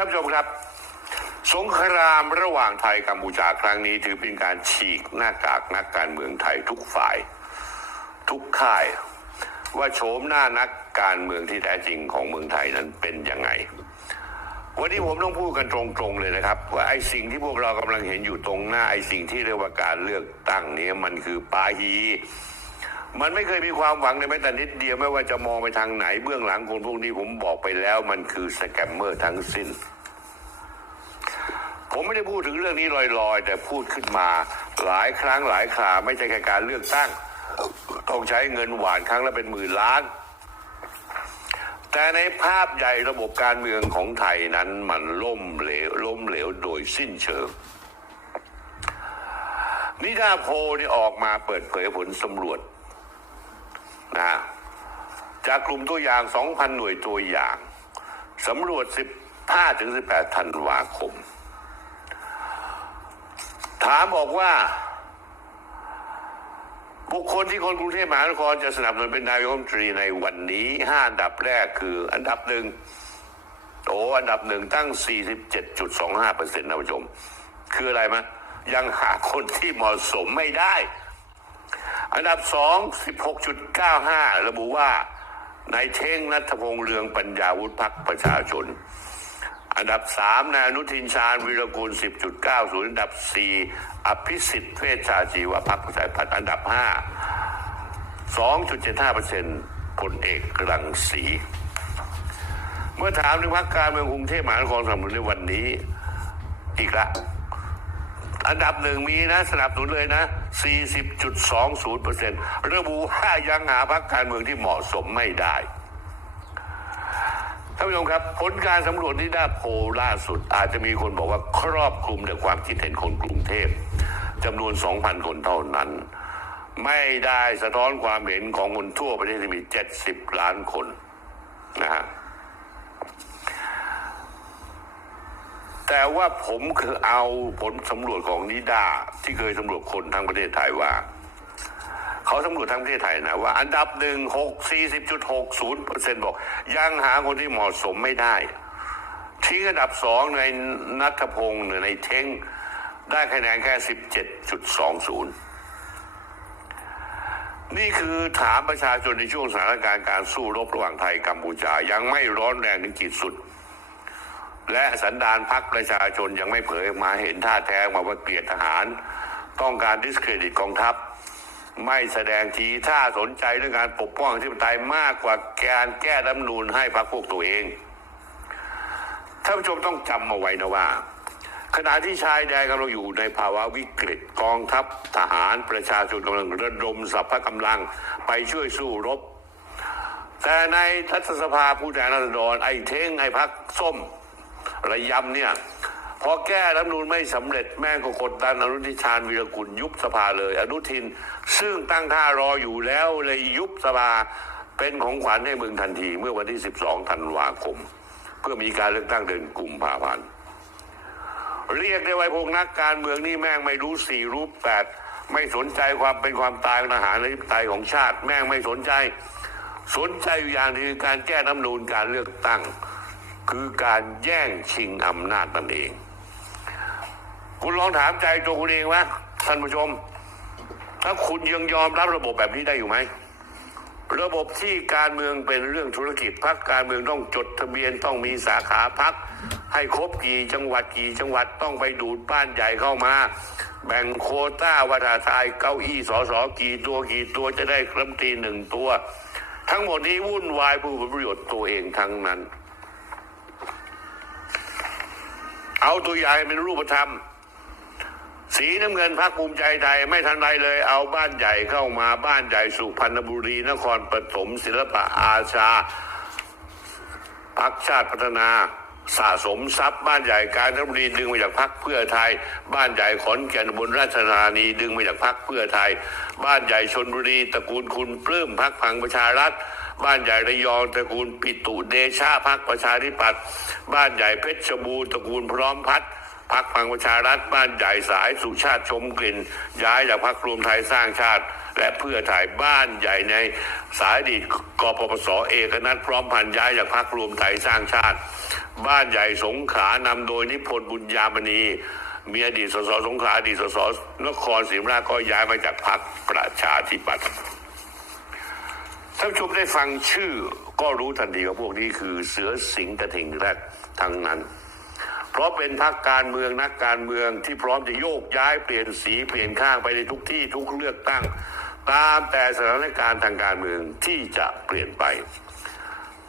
ท่านผู้ชมครับ สงครามระหว่างไทยกัมพูชาครั้งนี้ ถือเป็นการฉีกหน้ากากนักการเมืองไทยทุกฝ่าย ทุกค่าย ว่าโฉมหน้านักการเมืองที่แท้จริงของเมืองไทยนั้นเป็นยังไง วันนี้ผมต้องพูดกันตรงๆเลยนะครับ ว่าไอ้สิ่งที่พวกเรากำลังเห็นอยู่ตรงหน้าไอ้สิ่งที่เรียกว่าการเลือกตั้งนี้มันคือปาฮี มันไม่เคยมีความหวังเลยแม้แต่นิดเดียวไม่ว่าจะมองไปทางไหนเบื้องหลังคนพวกนี้ผมบอกไปแล้ว มันคือสแกมเมอร์ทั้งสิ้น ผมไม่ได้พูดถึงเรื่องนี้ลอยๆ แต่พูดขึ้นมา หลายครั้งหลายคราไม่ใช่แค่การเลือกตั้ง ต้องใช้เงินหวานครั้งละเป็นหมื่นล้าน แต่ในภาพใหญ่ระบบการเมืองของไทยนั้นมันล่มเหลวล้มเหลวโดยสิ้นเชิงนิดาโพนี่ออกมาเปิดเผยผลสำรวจ นะฮะจากกลุ่มตัวอย่าง 2,000 หน่วยตัวอย่างสำรวจ 15ถึง18ธันวาคม ถามบอกว่า บุคคลที่คนกรุงเทพมหานครจะสนับสนุนเป็นนายกรัฐมนตรีในวันนี้ห้าอันดับแรกคือ อันดับหนึ่งโอ้อันดับหนึ่งตั้ง 47.25เปอร์เซ็นต์นะผู้ชม คืออะไรมะยังหาคนที่เหมาะสมไม่ได้ อันดับสอง16.95ระบุว่านายเท่งนัทพงษ์เรืองปัญญาวุฒิพักประชาชน อันดับสามนายอนุทินชาญวิรกูล10.90อันดับสี่อภิสิทธิ์เวชชาชีวพักประชาธิปัตย์อันดับห้า2.75เปอร์เซ็นต์พลเอกรังสี เมื่อถามถึงพักการเมืองกรุงเทพมหานครสนับสนุนในวันนี้อีกละ อันดับหนึ่งมีนะสนับสนุนเลยนะ 40.20เปอร์เซ็นต์ระบุว่ายังหาพักการเมืองที่เหมาะสมไม่ได้ท่านผู้ชมครับ ผลการสำรวจนิดาโพลล่าสุด อาจจะมีคนบอกว่าครอบคลุมแต่ความคิดเห็นคนกรุงเทพจำนวน 2,000 คนเท่านั้น ไม่ได้สะท้อนความเห็นของคนทั่วประเทศที่มี 70 ล้านคนนะฮะ แต่ว่าผมคือเอาผลสำรวจของนิดาที่เคยสำรวจคนทั้งประเทศไทยว่า เขาสำรวจทั้งประเทศไทยนะว่า อันดับหนึ่งหกสี่สิบจุดหกศูนย์เปอร์เซ็นบอก ยังหาคนที่เหมาะสมไม่ได้ ทิ้งอันดับสองในนัทพงศ์หรือในเท้งได้คะแนนแค่สิบเจ็ดจุดสองศูนย์นี่คือถามประชาชนในช่วงสถานการณ์การสู้รบระหว่างไทยกัมพูชายังไม่ร้อนแรงถึงขีดสุด และสันดานพักประชาชนยังไม่เผยมาเห็นท่าแท้มาว่าเกลียดทหาร ต้องการดิสเครดิตกองทัพ ไม่แสดงทีท่าสนใจเรื่องการปกป้องที่ปไตยมากกว่าการแก้รัฐนูญให้พรรคพวกตัวเองท่านผู้ชมต้องจำเอาไว้นะว่า ขณะที่ชายแดนกำลังอยู่ในภาวะวิกฤตกองทัพทหารประชาชนกำลังระดมสรรพกำลังไปช่วยสู้รบ แต่ในรัฐสภาผู้แทนราษฎรไอ้เท้งไอ้พักส้ม ระยำเนี่ยพอแก้รัฐนูญไม่สำเร็จแม่งก็กดดันอนุทินชาญวีรกุลยุบสภาเลย อนุทินซึ่งตั้งท่ารออยู่แล้วเลยยุบสภาเป็นของขวัญให้เมืองทันที เมื่อวันที่ 12 ธันวาคม เพื่อมีการเลือกตั้งเดือนกุมภาพันธ์เรียกได้ว่าพวกนักการเมืองนี่แม่งไม่รู้สี่รู้แปดไม่สนใจความเป็นความตายทหารและไตยของชาติ แม่งไม่สนใจ สนใจอย่างคือการแก้น้ำนูนการเลือกตั้ง คือการแย่งชิงอำนาจนั่นเอง คุณลองถามใจตัวคุณเองว่าท่านผู้ชม ถ้าคุณยังยอมรับระบบแบบนี้ได้อยู่ไหม ระบบที่การเมืองเป็นเรื่องธุรกิจพักการเมืองต้องจดทะเบียนต้องมีสาขาพัก ให้ครบกี่จังหวัดกี่จังหวัดต้องไปดูดบ้านใหญ่เข้ามา แบ่งโคต้าวัฒนทายเก้าอี้สอสอกี่ตัวกี่ตัวจะได้ครัมตรีหนึ่งตัว ทั้งหมดนี้วุ่นวายผู้ผลประโยชน์ตัวเองทั้งนั้น เอาตัวอย่างให้เป็นรูปธรรม สีน้ำเงินพักภูมิใจไทยไม่ทันไรเลย เอาบ้านใหญ่เข้ามาบ้านใหญ่สุพรรณบุรีนครปฐมศิลปะอาชาพักชาติพัฒนาสะสมทรัพย์บ้านใหญ่กาญจนบุรีดึงมาจากพักเพื่อไทย บ้านใหญ่ขอนแก่นบนราชธานีดึงมาจากพักเพื่อไทย บ้านใหญ่ชนบุรีตระกูลคุณปลื้มพักพังประชารัฐ บ้านใหญ่ระยองตระกูลปิตุเดชาพักประชาธิปัตย์บ้านใหญ่เพชรบูรณ์ตระกูลพร้อมพัฒน์พักพลังประชารัฐบ้านใหญ่สายสุชาติชมกลิ่น ย้ายจากพักรวมไทยสร้างชาติ และเพื่อถ่ายบ้านใหญ่ในสายดีกปปสเอกนัทพร้อมพันย้ายจากพักรวมไทยสร้างชาติ บ้านใหญ่สงขานำโดยนิพนธ์บุญญามณีมีอดีตสสสงขลาอดีตสสนครศรีธรรมราชก็ย้ายมาจากพรรคประชาธิปัตย์ ท่านผู้ชมได้ฟังชื่อก็รู้ทันทีว่าพวกนี้คือเสือสิงห์กระทิงแรดทั้งนั้น เพราะเป็นพรรคการเมืองนักการเมืองที่พร้อมจะโยกย้ายเปลี่ยนสีเปลี่ยนข้างไปในทุกที่ทุกเลือกตั้ง ตามแต่สถานการณ์ทางการเมืองที่จะเปลี่ยนไป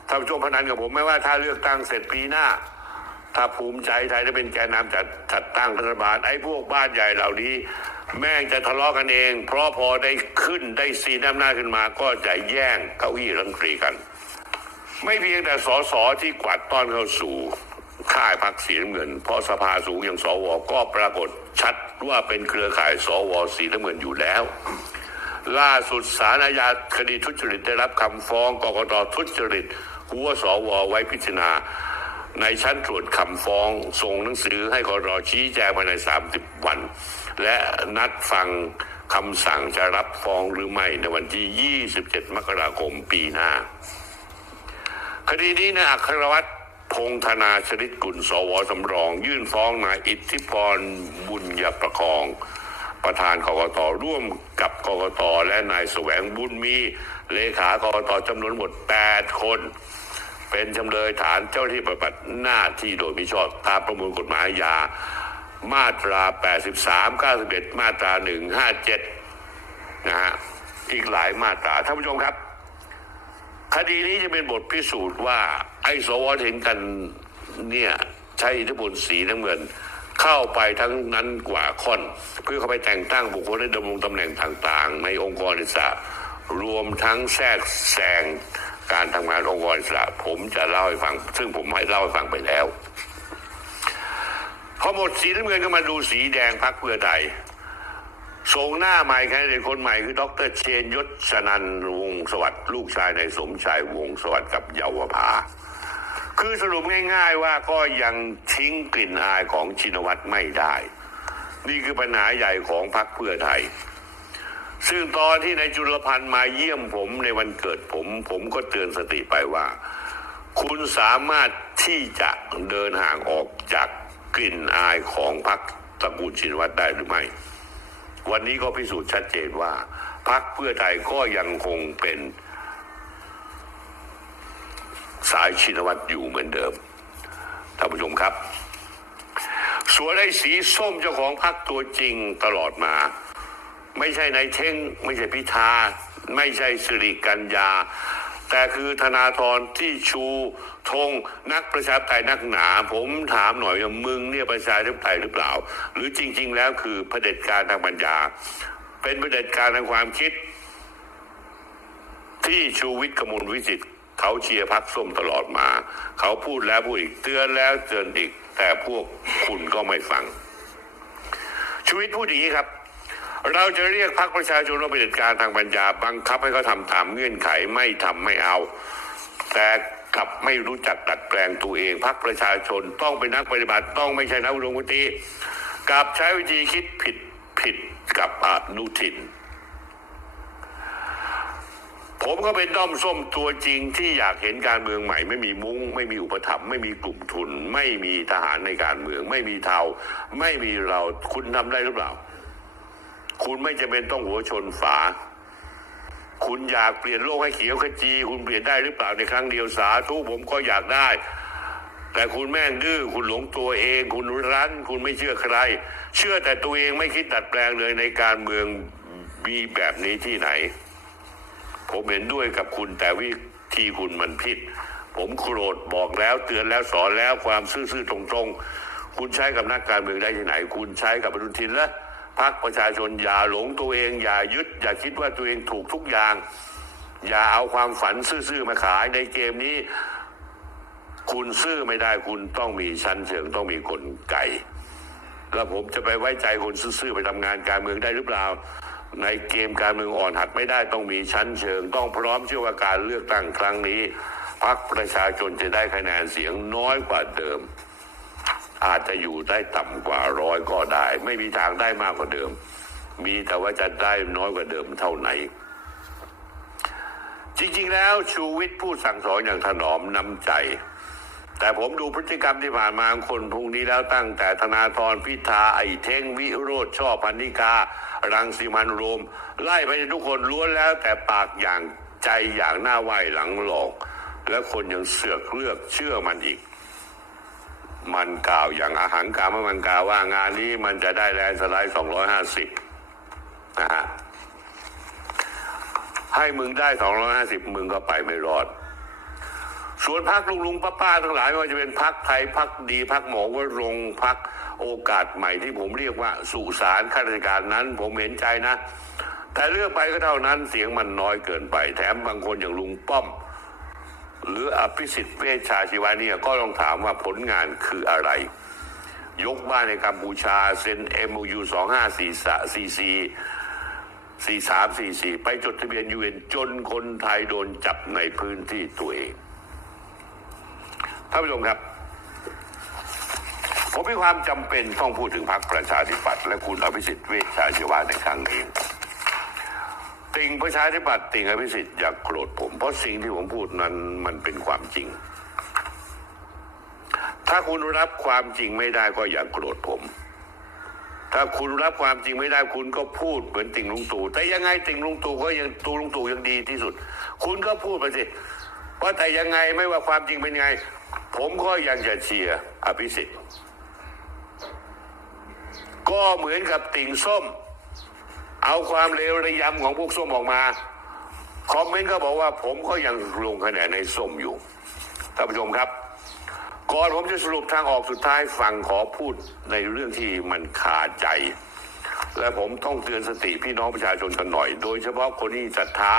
ท่านผู้ชมพนันกับผมไม่ว่าถ้าเลือกตั้งเสร็จปีหน้า ถ้าภูมิใจไทยได้เป็นแกนนำจัดจัดตั้งรัฐบาลไอ้พวกบ้านใหญ่เหล่านี้ แม่งจะทะเลาะกันเอง เพราะพอได้ขึ้นได้ซีน้ำหน้าขึ้นมาก็จะแย่งเก้าอี้รัฐมนตรีกัน ไม่เพียงแต่สสที่กวาดต้อนเข้าสู่ค่ายพักสีน้ำเงินเพราะสภาสูงอย่างสวก็ปรากฏชัดว่าเป็นเครือข่ายสวสีน้ำเงินอยู่แล้ว ล่าสุดสารอาญาคดีทุจริตได้รับคำฟ้องกกตทุจริตหัวสวไว้พิจารณา ในชั้นตรวจคำฟ้องส่งหนังสือให้กรอชี้แจงภายใน 30 วัน และนัดฟังคำสั่งจะรับฟ้องหรือไม่ในวันที่ 27 มกราคมปีหน้า คดีนี้นายอัครวัตรพงธนาชริตกุลสวสำรอง ยื่นฟ้องนายอิทธิพรบุญยประคอง ประธานกกตร่วมกับกกตและนายแสวงบุญมี เลขากกตจำนวนหมด 8 คน เป็นจำเลยฐานเจ้าหน้าที่ปฏิบัติหน้าที่โดยมิชอบตามประมวลกฎหมายอามาตรา 83 91 มาตรา 157 นะฮะ อีกหลายมาตรา ท่านผู้ชมครับ คดีนี้จะเป็นบทพิสูจน์ว่า ไอ้สวเห็นกันเนี่ยใช้อิทธิพลสีน้ำเงิน เข้าไปทั้งนั้นกว่าค่อน เพื่อเข้าไปแต่งตั้งบุคคลให้ดำรงตำแหน่งต่างๆ ในองค์กรอิสระรวมทั้งแทรกแซง การทำงานองค์กรอิสระผมจะเล่าให้ฟัง ซึ่งผมให้เล่าให้ฟังไปแล้ว พอหมดสีน้ำเงินก็มาดูสีแดงพักเพื่อไทยส่งหน้าใหม่แคนดิเดตคนใหม่คือดรเชนยศชนันวงสวัสดิ์ลูกชายในสมชายวงสวัสดิ์กับเยาวภา คือสรุปง่ายๆว่าก็ยังทิ้งกลิ่นอายของชินวัตรไม่ได้ นี่คือปัญหาใหญ่ของพรรคเพื่อไทย ซึ่งตอนที่นายจุลพันธ์มาเยี่ยมผมในวันเกิดผม ผมก็เตือนสติไปว่า คุณสามารถที่จะเดินห่างออกจากกลิ่นอายของพรรคตระกูลชินวัตรได้หรือไม่ วันนี้ก็พิสูจน์ชัดเจนว่าพรรคเพื่อไทยก็ยังคงเป็น สายชินวัตรอยู่เหมือนเดิมท่านผู้ชมครับ ส่วนไอ้สีส้มเจ้าของพรรคตัวจริงตลอดมา ไม่ใช่นายเท่งไม่ใช่พิธา ไม่ใช่สิริกัญญา แต่คือธนาธรที่ชูธงนักประชาธิปไตยนักหนา ผมถามหน่อยว่ามึงเนี่ยประชาธิปไตยหรือเปล่า หรือจริง ๆ แล้วคือเผด็จการทางปัญญา เป็นเผด็จการทางความคิด ที่ชูวิทย์กมลวิสิทธิ์เขาเชียร์พักส้มตลอดมา เขาพูดแล้วพูดอีกเตือนแล้วเตือนอีก แต่พวกคุณก็ไม่ฟังชูวิทย์พูดอย่างนี้ครับ เราจะเรียกพรรคประชาชนว่าเป็นเผด็จการทางปัญญาบังคับให้เขาทำตามเงื่อนไขไม่ทำไม่เอา แต่กลับไม่รู้จักดัดแปลงตัวเองพรรคประชาชนต้องเป็นนักปฏิบัติต้องไม่ใช่นักลงมติกลับใช้วิธีคิดผิดผิดกับอนุทิน ผมก็เป็นด้อมส้มตัวจริงที่อยากเห็นการเมืองใหม่ ไม่มีมุ้ง ไม่มีอุปถัมภ์ไม่มีกลุ่มทุน ไม่มีทหารในการเมือง ไม่มีเทาไม่มีเราคุณทำได้หรือเปล่า คุณไม่จำเป็นต้องหัวชนฝา คุณอยากเปลี่ยนโลกให้เขียวขจี คุณเปลี่ยนได้หรือเปล่าในครั้งเดียวสาธุผมก็อยากได้ แต่คุณแม่งดื้อคุณหลงตัวเอง คุณรั้น คุณไม่เชื่อใคร เชื่อแต่ตัวเองไม่คิดดัดแปลงเลยในการเมืองมีแบบนี้ที่ไหน ผมเห็นด้วยกับคุณแต่วิธีคุณมันผิด ผมโกรธบอกแล้วเตือนแล้วสอนแล้วความซื่อๆตรงๆ คุณใช้กับนักการเมืองได้ที่ไหน คุณใช้กับอนุทินและ พรรคประชาชนอย่าหลงตัวเอง อย่ายึด อย่าคิดว่าตัวเองถูกทุกอย่าง อย่าเอาความฝันซื่อๆมาขายในเกมนี้ คุณซื่อไม่ได้คุณต้องมีชั้นเชิงต้องมีกลไก แล้วผมจะไปไว้ใจคนซื่อๆไปทำงานการเมืองได้หรือเปล่า ในเกมการเมืองอ่อนหัดไม่ได้ต้องมีชั้นเชิง ต้องพร้อมเชื่อว่าการเลือกตั้งครั้งนี้พรรคประชาชนจะได้คะแนนเสียงน้อยกว่าเดิม อาจจะอยู่ได้ต่ำกว่าร้อยก็ได้ ไม่มีทางได้มากกว่าเดิม มีแต่ว่าจะได้น้อยกว่าเดิมเท่าไหน จริงๆแล้วชูวิทย์พูดสั่งสอนอย่างถนอมน้ำใจ แต่ผมดูพฤติกรรมที่ผ่านมาคนพรุ่งนี้แล้วตั้งแต่ธนาธรพิธาไอเท่งวิโรธช่อพันนิกา รังสีมันโรม ไล่ไปทุกคนล้วนแล้ว แต่ปากอย่างใจอย่างหน้าไหวหลังหลอก และคนยังเสือกเลือกเชื่อมันอีก มันกล่าวอย่างอาหารการว่ามันกล่าวว่างานนี้มันจะได้แลนด์สไลด์ 250 นะฮะ ให้มึงได้ 250 มึงก็ไปไม่รอด ส่วนพักลุงลุงป้าป้าทั้งหลายไม่ว่าจะเป็นพักไทยพักดีพักหมอวรงพักโอกาสใหม่ที่ผมเรียกว่าสุสานข้าราชการนั้น ผมเห็นใจนะ แต่เลือกไปก็เท่านั้นเสียงมันน้อยเกินไป แถมบางคนอย่างลุงป้อม หรืออภิสิทธิ์เวชชาชีวาเนี่ยก็ลองถามว่าผลงานคืออะไร ยกบ้านในกัมพูชาเซ็น MOU 2544 4344 ไปจดทะเบียนยูเอ็นจนคนไทยโดนจับในพื้นที่ตัวเองท่านผู้ชมครับ ผมมีความจำเป็นต้องพูดถึงพรรคประชาธิปัตย์และคุณอภิสิทธิ์เวชชาชีวะในครั้งนี้ ติ่งประชาธิปัตย์ติ่งอภิสิทธิ์อย่ากโกรธผม เพราะสิ่งที่ผมพูดนั้นมันเป็นความจริง ถ้าคุณรับความจริงไม่ได้ก็อย่ากโกรธผม ถ้าคุณรับความจริงไม่ได้คุณก็พูดเหมือนติ่งลุงตู่แต่ยังไงติ่งลุงตู่ก็ยังตูลุงตู่ยังดีที่สุด คุณก็พูดไปสิว่าแต่ยังไงไม่ว่าความจริงเป็นไง ผมก็ยังจะเชียร์อภิสิทธิ์ก็เหมือนกับติ่งส้ม เอาความเลวระยำของพวกส้มออกมา คอมเมนต์ก็บอกว่าผมก็ยังลงคะแนนในส้มอยู่ ท่านผู้ชมครับ ก่อนผมจะสรุปทางออกสุดท้ายฟังขอพูดในเรื่องที่มันขาดใจ และผมต้องเตือนสติพี่น้องประชาชนกันหน่อย โดยเฉพาะคนที่ศรัทธา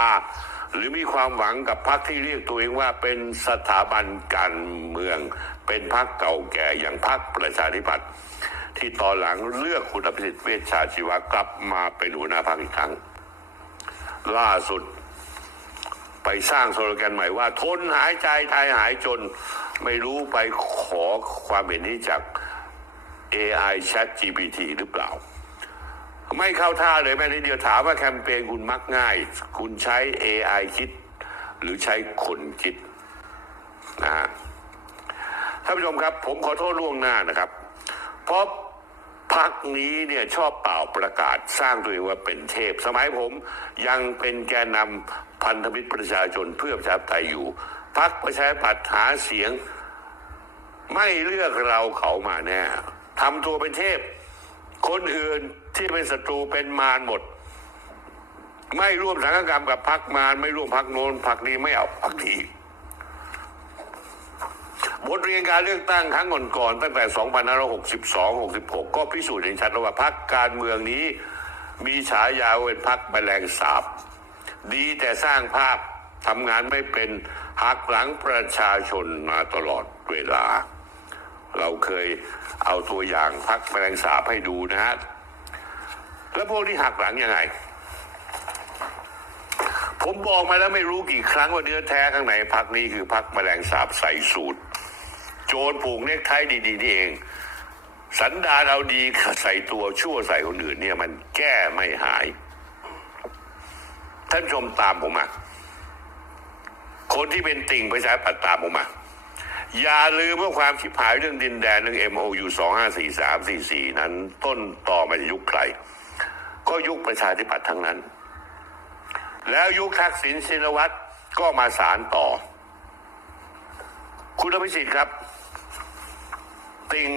หรือมีความหวังกับพรรคที่เรียกตัวเองว่าเป็นสถาบันการเมือง เป็นพรรคเก่าแก่อย่างพรรคประชาธิปัตย์ ที่ตอนหลังเลือกคุณอภิสิทธิ์เวชชาชีวะกลับมาเป็นหัวหน้าพรรคอีกครั้ง ล่าสุด ไปสร้างโซโลแกนใหม่ว่า ทนหายใจไทยหายจนไม่รู้ไปขอความเห็นนี้จาก AI Chat GPT หรือเปล่า ไม่เข้าท่าเลยแม้นิดเดียวถามว่าแคมเปญคุณมักง่าย คุณใช้ AI คิด หรือใช้คนคิดนะฮะท่านผู้ชมครับ ผมขอโทษล่วงหน้านะครับเพราะ พักนี้เนี่ยชอบเป่าประกาศสร้างตัวเองว่าเป็นเทพ สมัยผมยังเป็นแกนนำพันธมิตรประชาชนเพื่อประชาธิปไตยอยู่พักประชาธิปัตย์หาเสียง ไม่เลือกเราเขามาแน่ทำตัวเป็นเทพ คนอื่นที่เป็นศัตรูเป็นมารหมด ไม่ร่วมสังฆกรรมกับพักมารไม่ร่วมพักโน้นพักนี้ไม่เอาพักนี้ บทเรียนการเลือกตั้งครั้งก่อนๆตั้งแต่ 2562-66 ก็พิสูจน์เห็นชัดแล้วว่าพักการเมืองนี้ มีฉายาเป็นพักแมลงสาบ ดีแต่สร้างภาพทำงานไม่เป็นหักหลังประชาชนมาตลอดเวลา เราเคยเอาตัวอย่างพักแมลงสาบให้ดูนะฮะ แล้วพวกที่หักหลังยังไง ผมบอกมาแล้วไม่รู้กี่ครั้งว่าเนื้อแท้ข้างในพักนี้คือพักแมลงสาบใส่สูตร โจรผูกเนคไทดีๆนี่เอง สันดานเอาดีใส่ตัวชั่วใส่คนอื่นเนี่ยมันแก้ไม่หาย ท่านชมตามผมมาคนที่เป็นติ่งประชาปัตตามผมมาอย่าลืมว่าความชิบหายเรื่องดินแดนเรื่อง MOU 254344 นั้นต้นต่อมาจากยุคใคร ก็ยุคประชาธิปัตย์ทั้งนั้น แล้วยุคทักษิณชินวัตรก็มาสารต่อ คุณอภิสิทธิ์ครับ ติง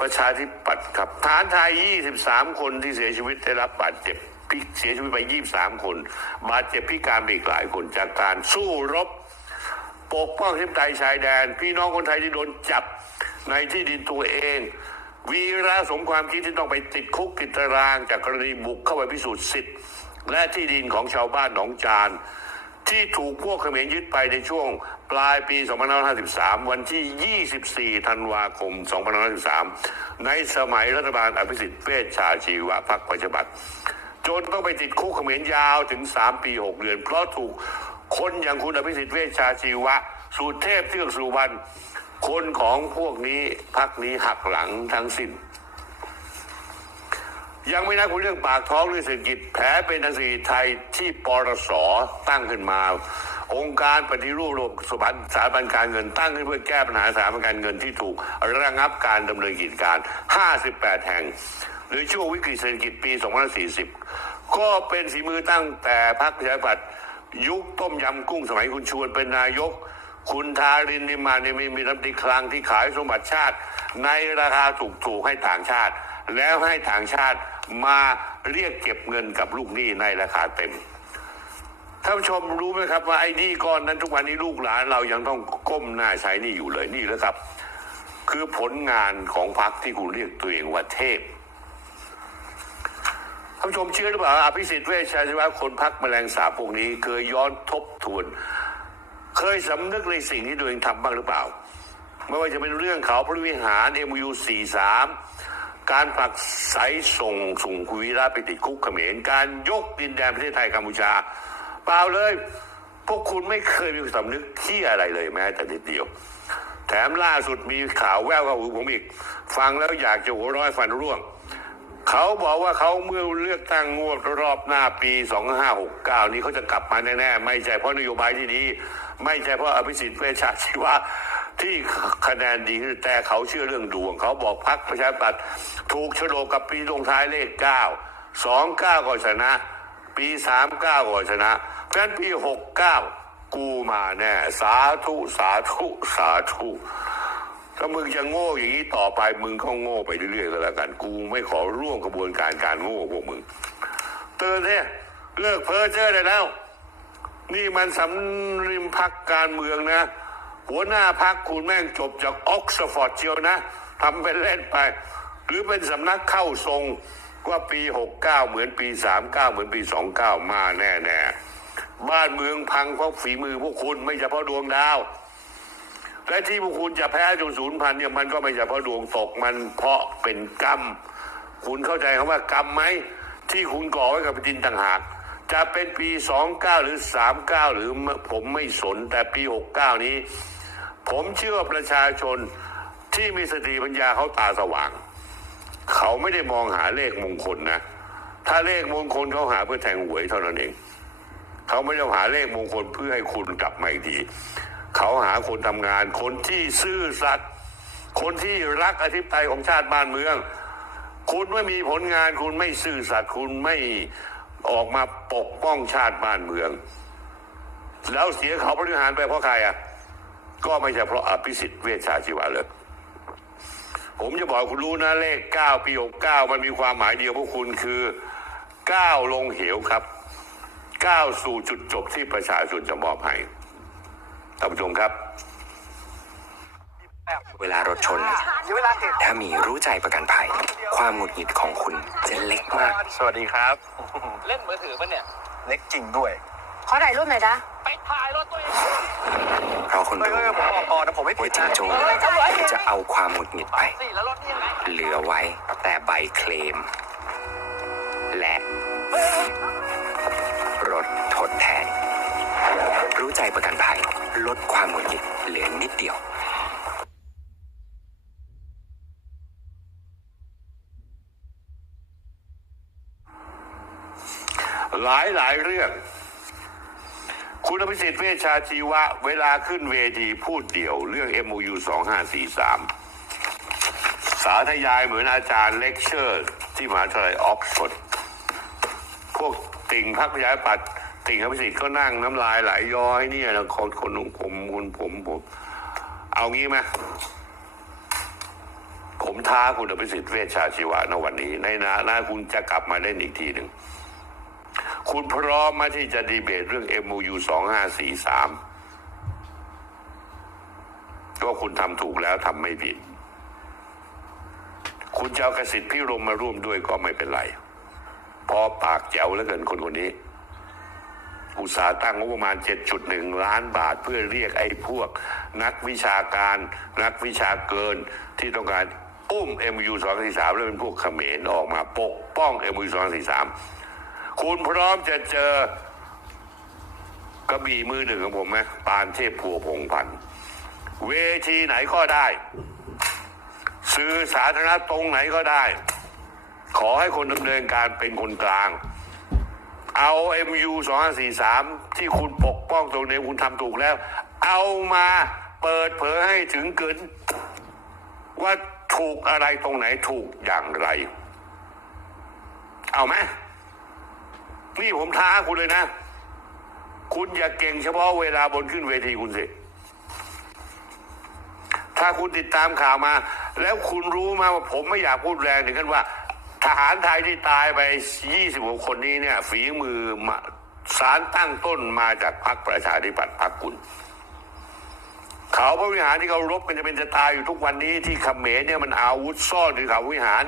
ประชาธิปัตย์ครับฐานไทย 23 คนที่เสียชีวิตได้รับบาดเจ็บพิเสียชีวิตไป 23 คน บาดเจ็บพิการไปอีกหลายคนจากการสู้รบ ปกป้องทิพไทยชายแดน พี่น้องคนไทยที่โดนจับในที่ดินตัวเอง วีระสมความคิดที่ต้องไปติดคุกติดตาราง จากกรณีบุกเข้าไปพิสูจน์สิทธิ์ และที่ดินของชาวบ้านหนองจาน ที่ถูกพวกเขมรยึดไปในช่วงปลายปี 2553 วันที่ 24 ธันวาคม 2553 ในสมัยรัฐบาลอภิสิทธิ์เวชชาชีวะพรรคประชาธิปัตย์จนต้องไปติดคุกเขมรยาวถึง 3 ปี 6 เดือน เพราะถูกคนอย่างคุณอภิสิทธิ์เวชชาชีวะสูตรเทพเทือกสุวรรณคนของพวกนี้พรรคนี้หักหลังทั้งสิ้น ยังไม่นับเรื่องปากท้องเรื่องเศรษฐกิจแผลเป็นทางเศรษฐกิจไทยที่ปรสตั้งขึ้นมา องค์การปฏิรูประบบสถาบันสถาบันการเงินตั้งขึ้นเพื่อแก้ปัญหาสถาบันการเงินที่ถูกระงับการดำเนินกิจการ 58 แห่ง หรือช่วงวิกฤตเศรษฐกิจปี 2040 ก็เป็นสีมือตั้งแต่พรรคประชาธิปัตย์ยุคต้มยำกุ้งสมัยคุณชวนเป็นนายก คุณทารินนิมาเนี่ยมีรัฐมนตรีคลังที่ขายสมบัติชาติ ในราคาถูกๆให้ต่างชาติ แล้วให้ต่างชาติ มาเรียกเก็บเงินกับลูกหนี้ในราคาเต็มท่านผู้ชมรู้ไหมครับว่าไอ้หนี้ก้อนนั้นทุกวันนี้ลูกหลานเรายังต้องก้มหน้าใช้หนี่อยู่เลยนี่แหละครับ คือผลงานของพรรคที่คุณเรียกตัวเองว่าเทพท่านผู้ชมเชื่อหรือเปล่าอภิสิทธิ์เวชชาชีวะคนพักแมลงสาบพวกนี้เคยย้อนทบทวน เคยสำนึกในสิ่งที่ตัวเองทำบ้างหรือเปล่า ไม่ว่าจะเป็นเรื่องเขาพระวิหาร MU 43 การผลักไสส่งส่งคุวีระไปติดคุกเขมรการยกดินแดนประเทศไทยกัมพูชา เปล่าเลย พวกคุณไม่เคยมีสำนึกที่อะไรเลยแม้แต่นิดเดียว แถมล่าสุดมีข่าวแววเข้าหูผมอีก ฟังแล้วอยากจะหัวร้อยฟันร่วง เขาบอกว่าเขาเมื่อเลือกตั้งงวดรอบหน้าปี 2569 นี้เขาจะกลับมาแน่ๆ ไม่ใช่เพราะนโยบายที่ดี ไม่ใช่เพราะอภิสิทธิ์เวชชาชีวะ ที่คะแนนดีแต่เขาเชื่อเรื่องดวง เขาบอกพักประชาธิปัตย์ถูกโฉลกกับปีลงท้ายเลข 9 29ก็ชนะ ปี 39ก็ชนะเพราะฉะนั้นปี 69 กูมาแน่สาธุ สาธุ สาธุถ้ามึงจะโง่อย่างนี้ต่อไปมึงก็โง่ไปเรื่อยๆก็แล้วกัน กูไม่ขอร่วมกระบวนการการโง่พวกมึงเตือนเถอะเลิกเพ้อเจ้อได้แล้ว นี่มันสำริมพักการเมืองนะ หัวหน้าพักคุณแม่งจบจากออกซฟอร์ดเชียวนะทำเป็นเล่นไป หรือเป็นสำนักเข้าทรงว่าปี 69 เหมือนปี 39 เหมือนปี 29 มาแน่ๆบ้านเมืองพังเพราะฝีมือพวกคุณไม่เฉพาะดวงดาว และที่พวกคุณจะแพ้จนศูนย์พันเนี่ยมันก็ไม่ใช่เพราะดวงตกมันเพราะเป็นกรรม คุณเข้าใจคำว่ากรรมไหมที่คุณก่อไว้กับดินต่างหากจะเป็นปี 29 หรือ 39 หรือผมไม่สนแต่ปี 69 นี้ ผมเชื่อประชาชนที่มีสติปัญญาเขาตาสว่าง เขาไม่ได้มองหาเลขมงคลนะ ถ้าเลขมงคลเขาหาเพื่อแทงหวยเท่านั้นเอง เขาไม่ได้หาเลขมงคลเพื่อให้คุณกลับมาอีกทีเขาหาคนทำงาน คนที่ซื่อสัตย์คนที่รักอธิปไตยของชาติบ้านเมือง คุณไม่มีผลงานคุณไม่ซื่อสัตย์คุณไม่ออกมาปกป้องชาติบ้านเมือง แล้วเสียเขาบริหารไปเพราะใครอะ ก็ไม่ใช่เพราะอภิสิทธิ์เวชชาชีวะเลย ผมจะบอกคุณรู้นะเลข 9 ปี 69 มันมีความหมายเดียวพวกคุณคือ 9 ลงเหวครับก้าวสู่จุดจบที่ประชาชนจะมอบให้ท่านผู้ชมครับ เวลารถชนเสียเวลาเก็บถ้ามีรู้ใจประกันภัย ความหงุดหงิดของคุณจะเล็กมาก สวัสดีครับ เล่นมือถือมันเนี่ย เล็กจริงด้วย ขอถ่ายรูปหน่อยนะ ไปถ่ายรถตัวเองเพราะคุณเฮ้ยรู้เฮ้ยผมบอกก่อนนะผมไม่ผิว่าดจิงนะโจ้จะเอาความหงุดหงิดไปสิแล้วรถนี่ยังไงเหลือไว้แต่ใบเคลม และรถทดแทน รู้ใจประกันภัย ลดความหงุดหงิดเหลือนิดเดียว หลายหลายเรื่อง คุณอภิสิทธิ์เวชชาชีวะ เวลาขึ้นเวทีพูดเดี่ยว เรื่อง MOU 2543 สาธยายเหมือนอาจารย์เลคเชอร์ ที่มหาวิทยาลัยออกซฟอร์ดพวกติ่งพรรคประชาธิปัตย์ติ่งอภิสิทธิ์ก็นั่งน้ำลายไหลย้อยเนี่ยนะคนคนงผมคุณผมผม เอางี้ไหมผมท้าคุณอภิสิทธิ์เวชชาชีวะในวันนี้ ในฐานะคุณจะกลับมาเล่นอีกทีหนึ่ง คุณพร้อมมาที่จะดีเบตเรื่อง MOU 2543 ก็คุณทำถูกแล้วทำไม่ผิด คุณจะเอากสิทธิ์พิรมมาร่วมด้วยก็ไม่เป็นไร พอปากแจ๋วแล้วเกินคนคนนี้ อุตสาห์ตั้งงบประมาณ 7.1 ล้านบาท เพื่อเรียกไอ้พวก นักวิชาการ นักวิชาเกินที่ต้องการอุ้ม MU 243 แล้วเป็นพวกเขมรออกมาปกป้อง MU 243 คุณพร้อมจะเจอกระบี่มือหนึ่งของผมไหมปานเทพพัวพงพันธ์เวทีไหนก็ได้ สื่อสาธารณะตรงไหนก็ได้ ขอให้คนดำเนินการเป็นคนกลาง เอา MU 2543 ที่คุณปกป้องตรงนี้คุณทำถูกแล้ว เอามาเปิดเผยให้ถึงเกิน ว่าถูกอะไรตรงไหนถูกอย่างไร เอาไหม นี่ผมท้าคุณเลยนะ คุณอย่าเก่งเฉพาะเวลาบนขึ้นเวทีคุณสิ ถ้าคุณติดตามข่าวมา แล้วคุณรู้มาว่าผมไม่อยากพูดแรงถึงกันว่า ทหารไทยที่ตายไป 26 คนนี้เนี่ย ฝีมือมาสารตั้งต้นมาจากพรรคประชาธิปัตย์พรรคคุณ เขาพระวิหารที่เขารบกันจะเป็นจะตายอยู่ทุกวันนี้ที่เขมรเนี่ยมันอาวุธซ่อนอยู่เขาวิหาร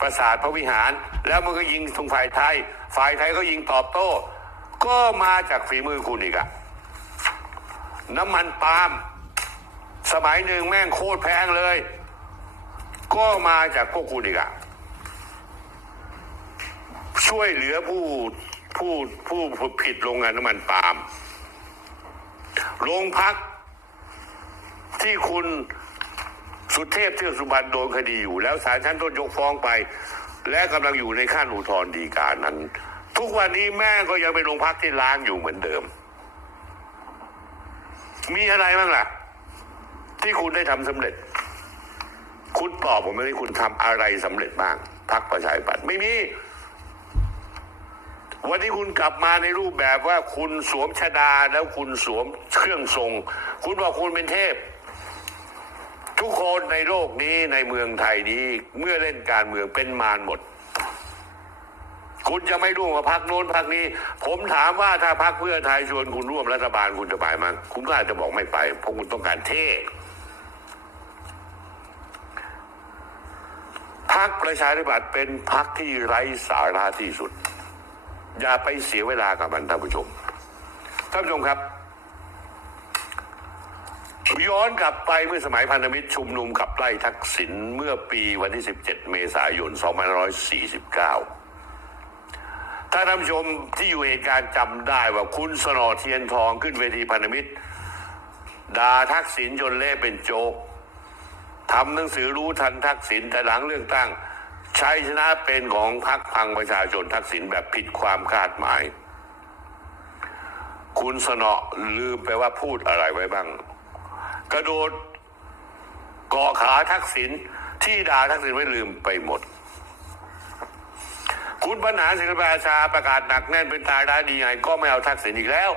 ปราสาทพระวิหาร แล้วมันก็ยิงตรงฝ่ายไทย ฝ่ายไทยก็ยิงตอบโต้ ก็มาจากฝีมือคุณอีกอะน้ำมันปาล์มสมัยหนึ่งแม่งโคตรแพงเลย ก็มาจากพวกคุณอีกอะช่วยเหลือผู้ผู้ผู้ผิดโรงงานน้ำมันปาล์มโรงพักที่คุณ สุเทพเทือกสุบรรณโดนคดีอยู่ แล้วศาลชั้นต้นยกฟ้องไป และกำลังอยู่ในขั้นอุทธรณ์ฎีกานั้น ทุกวันนี้แม่ก็ยังเป็นโรงพักที่ล้างอยู่เหมือนเดิม มีอะไรบ้างล่ะ ที่คุณได้ทำสำเร็จ คุณตอบผมไม่ได้คุณทำอะไรสำเร็จบ้างพักประชาธิปัตย์ไม่มีวันนี้คุณกลับมาในรูปแบบว่าคุณสวมชดาแล้วคุณสวมเครื่องทรง คุณบอกคุณเป็นเทพ ทุกคนในโลกนี้ในเมืองไทยนี้เมื่อเล่นการเมืองเป็นมารหมด คุณจะไม่ร่วมกับพักโน้นพักนี้ ผมถามว่าถ้าพักเพื่อไทยชวนคุณร่วมรัฐบาลคุณจะไปมั้งคุณก็อาจจะบอกไม่ไปเพราะคุณต้องการเท่พักประชาธิปัตย์เป็นพักที่ไร้สาระที่สุด อย่าไปเสียเวลากับมันท่านผู้ชมท่านผู้ชมครับ ย้อนกลับไปเมื่อสมัยพันธมิตรชุมนุมขับไล่ทักษิณเมื่อปีวันที่ 17 เมษายน 2549 ถ้าท่านผู้ชมที่อยู่เหตุการณ์จำได้ว่าคุณสนอเทียนทองขึ้นเวทีพันธมิตรด่าทักษิณจนเละเป็นโจกทำหนังสือรู้ทันทักษิณแต่หลังเลือกตั้งชัยชนะเป็นของพรรคพังประชาชนทักษิณแบบผิดความคาดหมาย คุณสนอลืมไปว่าพูดอะไรไว้บ้าง กระโดดเกาะขาทักษิณที่ด่าทักษิณไม่ลืมไปหมด คุณปัญหาศิลปอาชาประกาศหนักแน่นเป็นตายร้ดีไงก็ไม่เอาทักษิณอีกแล้ว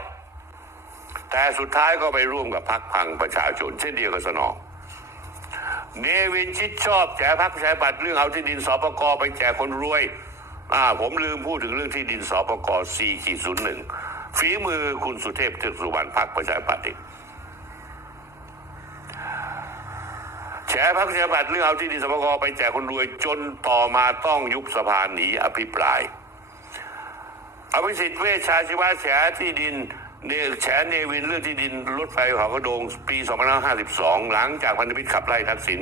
แต่สุดท้ายก็ไปร่วมกับพรรคพังประชาชน เช่นเดียวกับสนองเนวินชิดชอบแจกพรรคประชาธิปัตย์เรื่องเอาที่ดินสปกไปแจกคนรวยอ่าผมลืมพูดถึงเรื่องที่ดินสปก4ขีดศูนย์หนึ่งฝีมือคุณสุเทพเทือกสุวรรณพรรคประชาธิปัตย์อีก แฉพักประชาธิปัตย์เรื่องเอาที่ดินสปกไปแจกคนรวยจนต่อมาต้องยุบสภาหนีอภิปราย อภิสิทธิ์เวชชาชีวะแฉที่ดินเนแฉเนวินเรื่องที่ดินรถไฟเขากระโดงปี2552 หลังจากพันธมิตรขับไล่ทักษิณ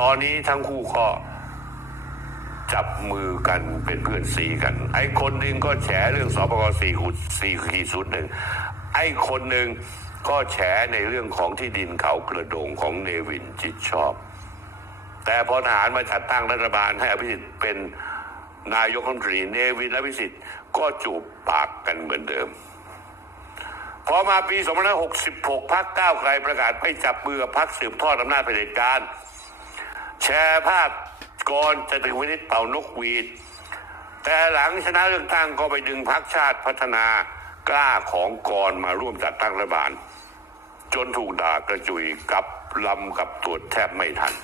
ตอนนี้ทั้งคู่ก็จับมือกันเป็นเพื่อนซีกัน ไอ้คนหนึ่งก็แฉเรื่องสปก4ขุด4ขีดศูนย์หนึ่งไอ้คนหนึ่ง ก็แฉในเรื่องของที่ดินเขากระโดงของเนวินจิตชอบ แต่พอทหารมาจัดตั้งรัฐบาลให้อภิสิทธิ์เป็นนายกรัฐมนตรีเนวินและอภิสิทธิ์ก็จูบปากกันเหมือนเดิม พอมาปี2566 พักก้าวไกลประกาศไม่จับมือพักสืบทอดอำนาจเผด็จการ แชร์ภาพก่อนจะถึงวินิจเป่านกหวีด แต่หลังชนะเลือกตั้งก็ไปดึงพักชาติพัฒนากล้าของกรมาร่วมจัดตั้งรัฐบาล จนถูกด่ากระจุยกับลำกับตรวจแทบไม่ทัน